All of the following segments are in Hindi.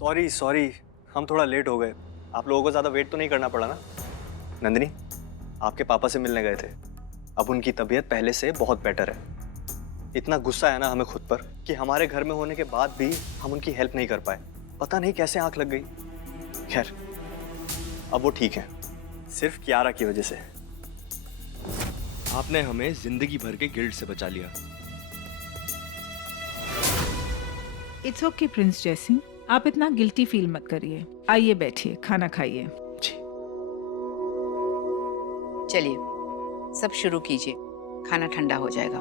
सॉरी सॉरी, हम थोड़ा लेट हो गए। आप लोगों को ज़्यादा वेट तो नहीं करना पड़ा ना? नंदिनी, आपके पापा से मिलने गए थे। अब उनकी तबीयत पहले से बहुत बेटर है। इतना गुस्सा है ना हमें खुद पर कि हमारे घर में होने के बाद भी हम उनकी हेल्प नहीं कर पाए। पता नहीं कैसे आंख लग गई। खैर, अब वो ठीक है, सिर्फ कियारा की वजह से। आपने हमें जिंदगी भर के गिल्ट से बचा लिया। इट्स ओके प्रिंस जैसी, आप इतना गिल्टी फील मत करिए। आइए बैठिए, खाना खाइए। जी। चलिए सब शुरू कीजिए, खाना ठंडा हो जाएगा।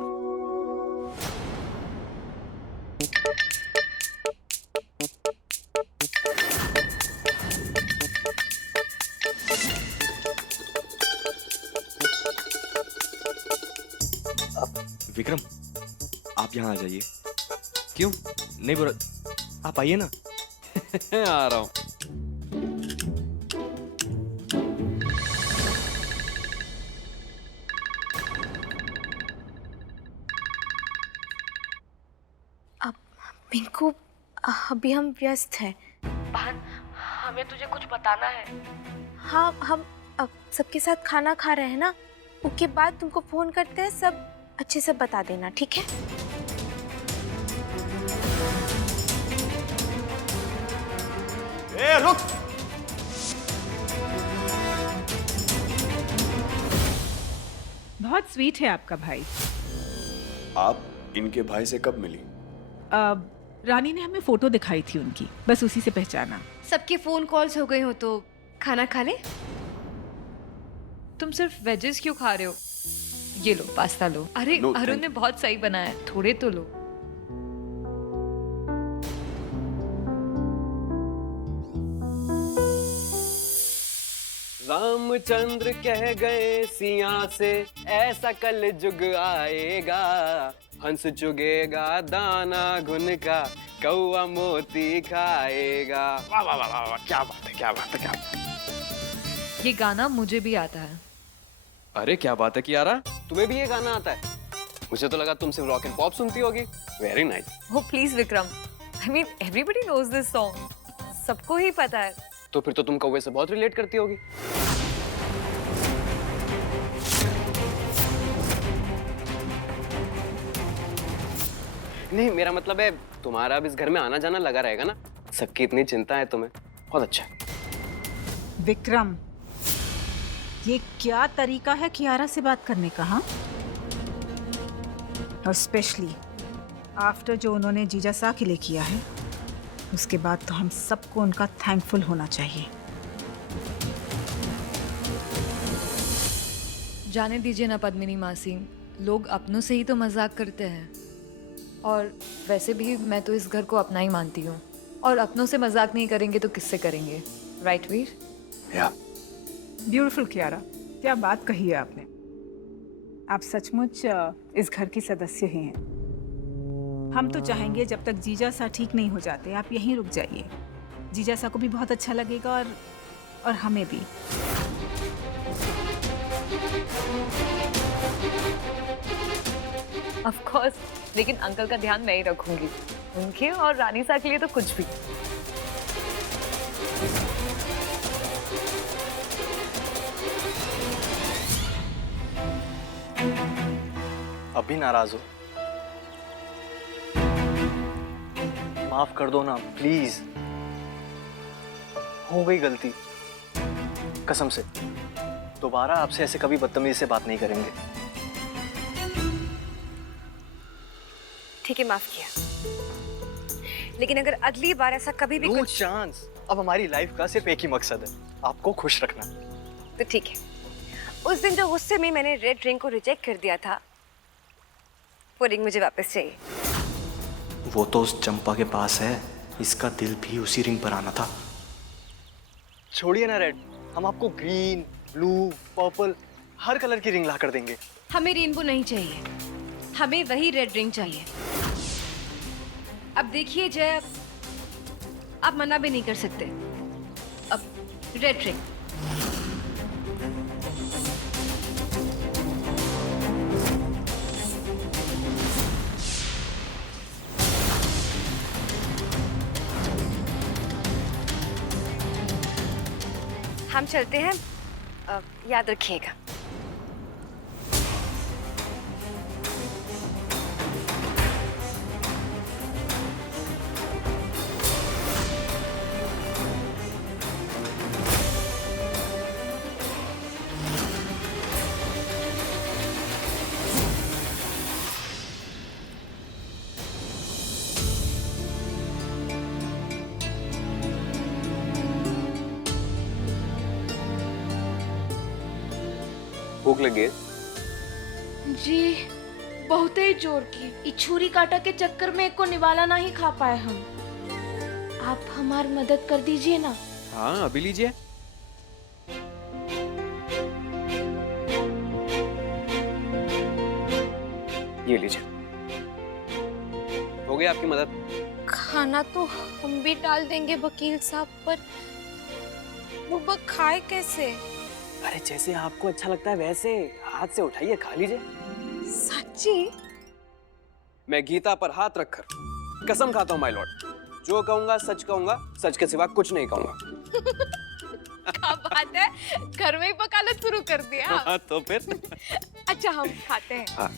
विक्रम, आप यहाँ आ जाइए। क्यों नहीं बोला? आप आइए ना। आ रहा हूँ। अब पिंकू, अभी हम व्यस्त हैं। बहन, हमें तुझे कुछ बताना है। हाँ, हम अब सबके साथ खाना खा रहे हैं ना, उसके बाद तुमको फोन करते हैं, सब अच्छे से बता देना, ठीक है? ए, रुक! बहुत स्वीट है आपका भाई। आप इनके भाई से कब मिली? रानी ने हमें फोटो दिखाई थी उनकी, बस उसी से पहचाना। सबके फोन कॉल्स हो गए हो तो खाना खा ले। तुम सिर्फ वेजेस क्यों खा रहे हो? ये लो पास्ता लो। अरे No, अरुण thank ने बहुत सही बनाया है, थोड़े तो लो। रामचंद्र कह गए सिया से ऐसा कल जुग आएगा, हंस चुगेगा दाना घुन का, कौआ मोती खाएगा। वाह वाह वाह वाह वाह, क्या बात है, क्या बात है, क्या बात है। ये गाना मुझे भी आता है। अरे क्या बात है कियारा, तुम्हें भी ये गाना आता है? मुझे तो लगा तुम सिर्फ रॉक एंड पॉप सुनती होगी। Very nice. Oh please Vikram, I mean everybody knows this song, सबको ही पता है। तो फिर तो तुम कौवे से बहुत रिलेट करती होगी। नहीं, मेरा मतलब है तुम्हारा अब इस घर में आना जाना लगा रहेगा ना। सबकी इतनी चिंता है तुम्हें, बहुत अच्छा। विक्रम, ये क्या तरीका है कियारा से बात करने का? हाँ, और स्पेशली आफ्टर जो उन्होंने जीजा सा के लिए किया है, उसके बाद तो हम सबको उनका थैंकफुल होना चाहिए। जाने दीजिए ना पद्मिनी मासी, लोग अपनों से ही तो मजाक करते हैं। और वैसे भी मैं तो इस घर को अपना ही मानती हूँ, और अपनों से मजाक नहीं करेंगे तो किससे करेंगे? राइट वीर? या ब्यूटीफुल कियारा, क्या बात कही है आपने। आप सचमुच इस घर की सदस्य ही हैं। हम तो चाहेंगे जब तक जीजा सा ठीक नहीं हो जाते आप यहीं रुक जाइए। जीजा सा को भी बहुत अच्छा लगेगा और हमें भी। ऑफ कोर्स, लेकिन अंकल का ध्यान मैं ही रखूंगी। उनके और रानी सा के लिए तो कुछ भी। अभी नाराज हो? माफ कर दो ना प्लीज, हो गई गलती, कसम से। दोबारा आपसे ऐसे कभी बदतमीजी से बात नहीं करेंगे। ठीक है, माफ किया। लेकिन अगर अगली बार ऐसा कभी भी नो कुछ, चांस। अब हमारी लाइफ का सिर्फ एक ही मकसद है, आपको खुश रखना। तो ठीक है। उस दिन जो गुस्से में मैंने रेड रिंग को रिजेक्ट कर दिया था, वो रिंग मुझे वापस चाहिए। वो तो उस चंपा के पास है, इसका दिल भी उसी रिंग पर आना था। छोड़िए ना रेड, हम आपको ग्रीन, ब्लू, पर्पल हर कलर की रिंग ला कर देंगे। हमें रेनबो नहीं चाहिए, हमें वही रेड रिंग चाहिए। अब देखिए जय, आप मना भी नहीं कर सकते। अब रेड रिंग। हम चलते हैं, याद रखिएगा। भूख लगी है? जी बहुत ही जोर की। ई छुरी काटा के चक्कर में एक को निवाला नहीं खा पाए हम। आप हमारी मदद कर दीजिए ना। हाँ अभी लीजिए। ये लीजिए, हो गई आपकी मदद। खाना तो हम भी डाल देंगे वकील साहब, पर वो खाए कैसे? अरे जैसे आपको अच्छा लगता है वैसे हाथ से उठाइए, खा लीजिए। सच्ची? मैं गीता पर हाथ रखकर कसम खाता हूँ माय लॉर्ड, जो कहूंगा सच कहूंगा, सच के सिवा कुछ नहीं कहूंगा। क्या बात है, घर में ही पकाना शुरू कर दिया। हाँ तो फिर। अच्छा हम खाते हैं। हाँ।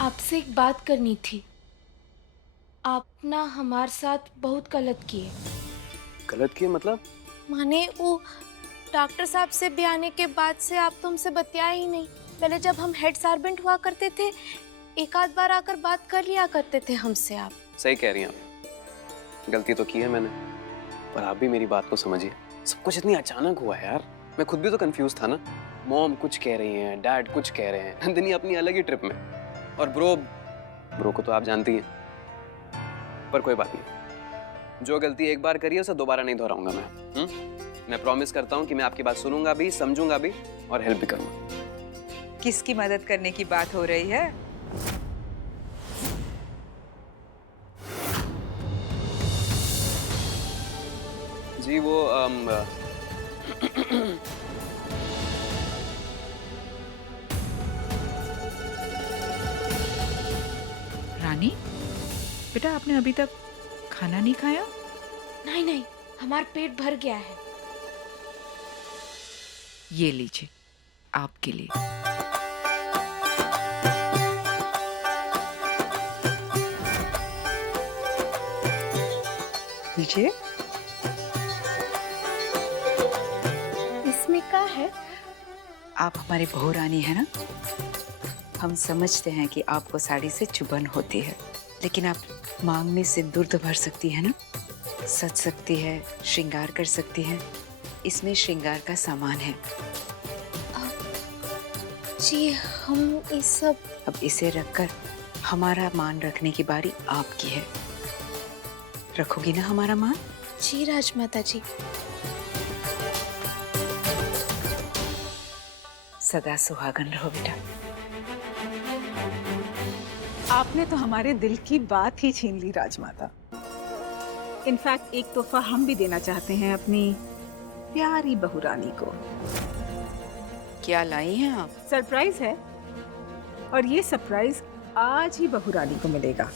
आपसे एक बात करनी थी। आप ना हमारे साथ बहुत गलत किए। गलत किए मतलब? माने वो डॉक्टर साहब से बयाने के बाद से आप तो हमसे बतियाए ही नहीं। पहले जब हम हेड सर्वेंट हुआ करते थे, एक आध बार आकर बात कर लिया करते थे हमसे आप। सही कह रही हैं आप, गलती तो की है मैंने, पर आप भी मेरी बात को समझिए। सब कुछ इतनी अचानक हुआ है यार, मैं खुद भी तो कंफ्यूज था ना। मॉम कुछ कह रही हैं, डैड कुछ कह रहे हैं, नंदिनी अपनी अलग ही ट्रिप में, और ब्रो को तो आप जानती हैं। पर कोई बात नहीं, जो गलती एक बार करी है उसे दोबारा नहीं दोहराऊंगा मैं। मैं प्रॉमिस करता हूँ कि मैं आपकी बात सुनूंगा भी, समझूंगा भी और हेल्प भी करूंगा। किसकी मदद करने की बात हो रही है? जी वो रानी बेटा, आपने अभी तक खाना नहीं खाया? नहीं नहीं, हमारा पेट भर गया है। ये लीजिए आपके लिए। लीजिए। इसमें क्या है? आप हमारी बहू रानी है ना। हम समझते हैं कि आपको साड़ी से चुभन होती है, लेकिन आप मांग में सिंदूर तो भर सकती है ना, सज सकती है, श्रृंगार कर सकती है। इसमें श्रृंगार का सामान है। जी हम इस सब। अब इसे रखकर हमारा मान रखने की बारी आपकी है। रखोगी ना हमारा मान? जी राजमाता जी। सदा सुहागन रहो बेटा। आपने तो हमारे दिल की बात ही छीन ली राजमाता। इनफैक्ट एक तोहफा हम भी देना चाहते हैं अपनी प्यारी बहू रानी को। क्या लाई हैं आप? सरप्राइज है, और ये सरप्राइज आज ही बहू रानी को मिलेगा।